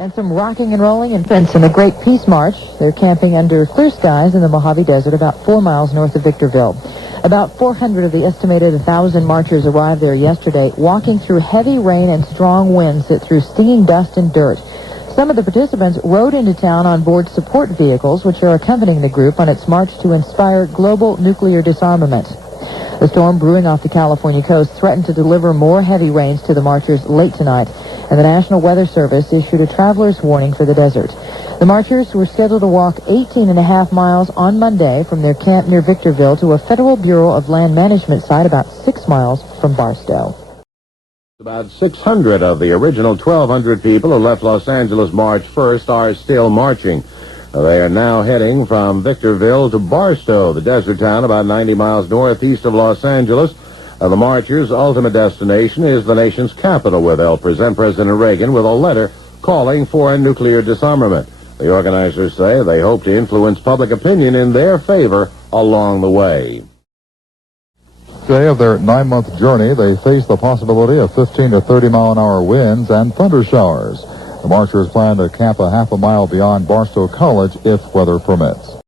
And some rocking and rolling and fence in the Great Peace March. They're camping under clear skies in the Mojave Desert about 4 miles north of Victorville. About 400 of the estimated 1,000 marchers arrived there yesterday, walking through heavy rain and strong winds that threw stinging dust and dirt. Some of the participants rode into town on board support vehicles, which are accompanying the group on its march to inspire global nuclear disarmament. The storm brewing off the California coast threatened to deliver more heavy rains to the marchers late tonight, and the National Weather Service issued a traveler's warning for the desert. The marchers were scheduled to walk 18.5 miles on Monday from their camp near Victorville to a Federal Bureau of Land Management site about 6 miles from Barstow. About 600 of the original 1,200 people who left Los Angeles March 1st are still marching. They are now heading from Victorville to Barstow, the desert town about 90 miles northeast of Los Angeles. The marchers' ultimate destination is the nation's capital, where they'll present President Reagan with a letter calling for a nuclear disarmament. The organizers say they hope to influence public opinion in their favor along the way. Day of their 9-month journey, they face the possibility of 15 to 30 mile-an-hour winds and thunder showers. The marchers plan to camp a half a mile beyond Barstow College if weather permits.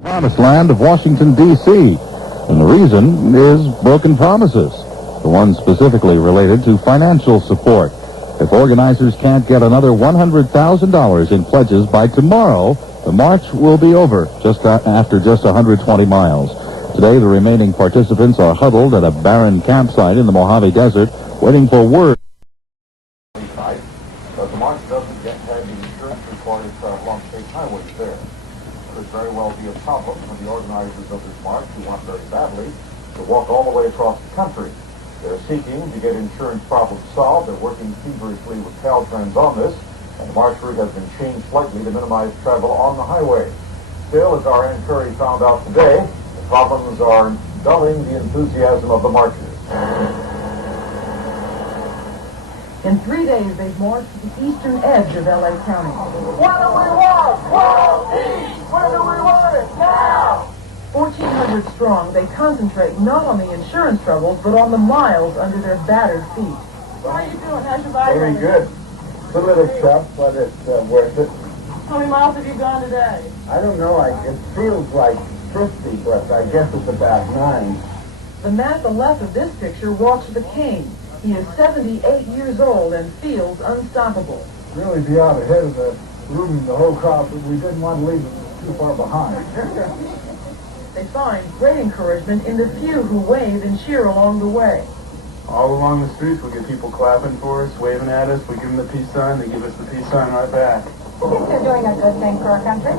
Promised land of Washington, D.C., and the reason is broken promises, the ones specifically related to financial support. If organizers can't get another $100,000 in pledges by tomorrow, the march will be over after just 120 miles. Today, the remaining participants are huddled at a barren campsite in the Mojave Desert, waiting for word. But the march doesn't yet have the insurance required to travel on state highways there. Could very well be a problem for the organizers of this march, who want very badly to walk all the way across the country. They're seeking to get insurance problems solved. They're working feverishly with Caltrans on this, and the march route has been changed slightly to minimize travel on the highway. Still, as our Ann Curry found out today, the problems are dulling the enthusiasm of the marchers. In 3 days, they've marched to the eastern edge of L.A. County. What do we want? World peace! When do we want it? Now! 1,400 strong, they concentrate not on the insurance troubles, but on the miles under their battered feet. How are you doing? How's your body? Very good. It's a little tough, but it's worth it. How many miles have you gone today? I don't know. It feels like 50, but I guess it's about 9. The man at the left of this picture walks with a cane. He is 78 years old and feels unstoppable. Really be out ahead of the room, the whole crowd, but we didn't want to leave them too far behind. They find great encouragement in the few who wave and cheer along the way. All along the streets, we get people clapping for us, waving at us. We give them the peace sign, they give us the peace sign right back. I think they're doing a good thing for our country.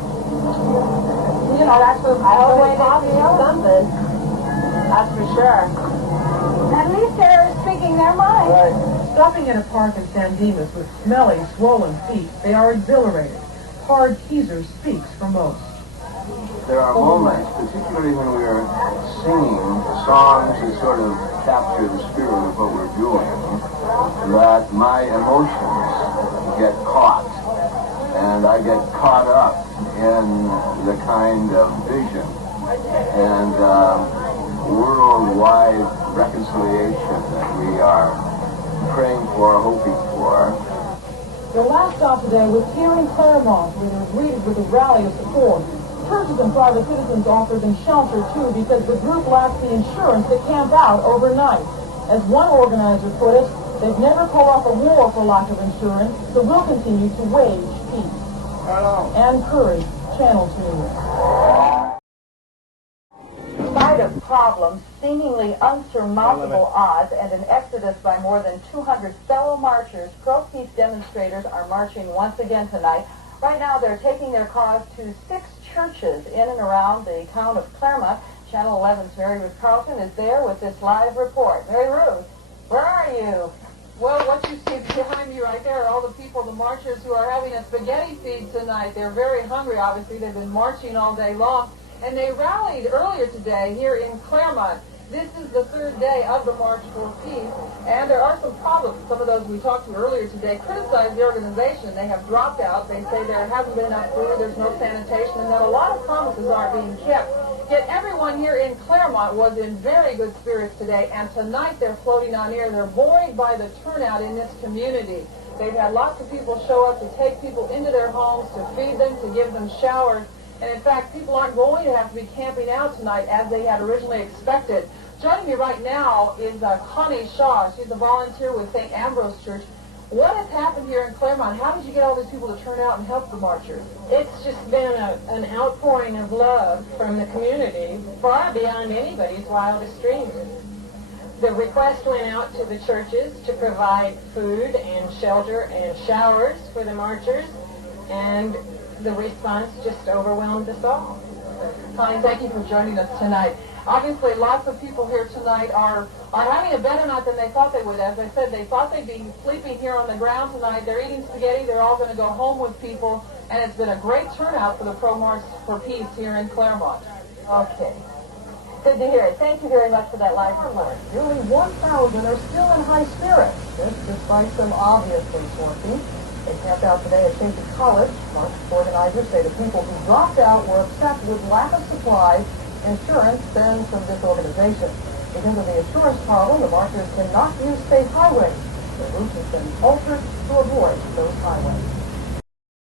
You know, that's what I always feel. Something. That's for sure. At least they're speaking their mind. Right. Stopping at a park in San Dimas with smelly, swollen feet, they are exhilarated. Hard teaser speaks for most. There are moments, particularly when we are singing songs that sort of capture the spirit of what we're doing, that my emotions get caught. And I get caught up in the kind of vision and worldwide reconciliation that we are praying for, hoping for. Their last stop today was here in Claremont, where they were greeted with a rally of support. Churches and private citizens offered them shelter, too, because the group lacks the insurance to camp out overnight. As one organizer put it, they've never called off a war for lack of insurance, so we'll continue to wage peace. Ann Curry, Channel 2. In spite of problems, seemingly unsurmountable odds, and an exodus by more than 200 fellow marchers, pro-peace demonstrators are marching once again tonight. Right now, they're taking their cause to 6 churches in and around the town of Claremont. Channel 11's Mary Ruth Carlton is there with this live report. Mary Ruth, where are you? Well, what you see behind me right there are all the people, the marchers, who are having a spaghetti feed tonight. They're very hungry, obviously. They've been marching all day long. And they rallied earlier today here in Claremont. This is the 3rd day of the March for Peace, and there are some problems. Some of those we talked to earlier today criticize the organization. They have dropped out. They say there hasn't been enough food, there's no sanitation, and that a lot of promises aren't being kept. Yet everyone here in Claremont was in very good spirits today, and tonight they're floating on air. They're buoyed by the turnout in this community. They've had lots of people show up to take people into their homes, to feed them, to give them showers. And in fact, people aren't going to have to be camping out tonight as they had originally expected. Joining me right now is Connie Shaw. She's a volunteer with St. Ambrose Church. What has happened here in Claremont? How did you get all these people to turn out and help the marchers? It's just been an outpouring of love from the community, far beyond anybody's wildest dreams. The request went out to the churches to provide food and shelter and showers for the marchers, and the response just overwhelmed us all. Connie, thank you for joining us tonight. Obviously, lots of people here tonight are having a better night than they thought they would. As I said, they thought they'd be sleeping here on the ground tonight. They're eating spaghetti. They're all going to go home with people. And it's been a great turnout for the Pro March for Peace here in Claremont. Okay. Good to hear it. Thank you very much for that live report. Nearly 1,000 are still in high spirits. This despite some obviously swarthy. They camped out today at Safety College. March organizers say the people who dropped out were upset with lack of supplies, insurance, and some disorganization. Because of the insurance problem, the marchers cannot use state highways. The route has been altered to avoid those highways.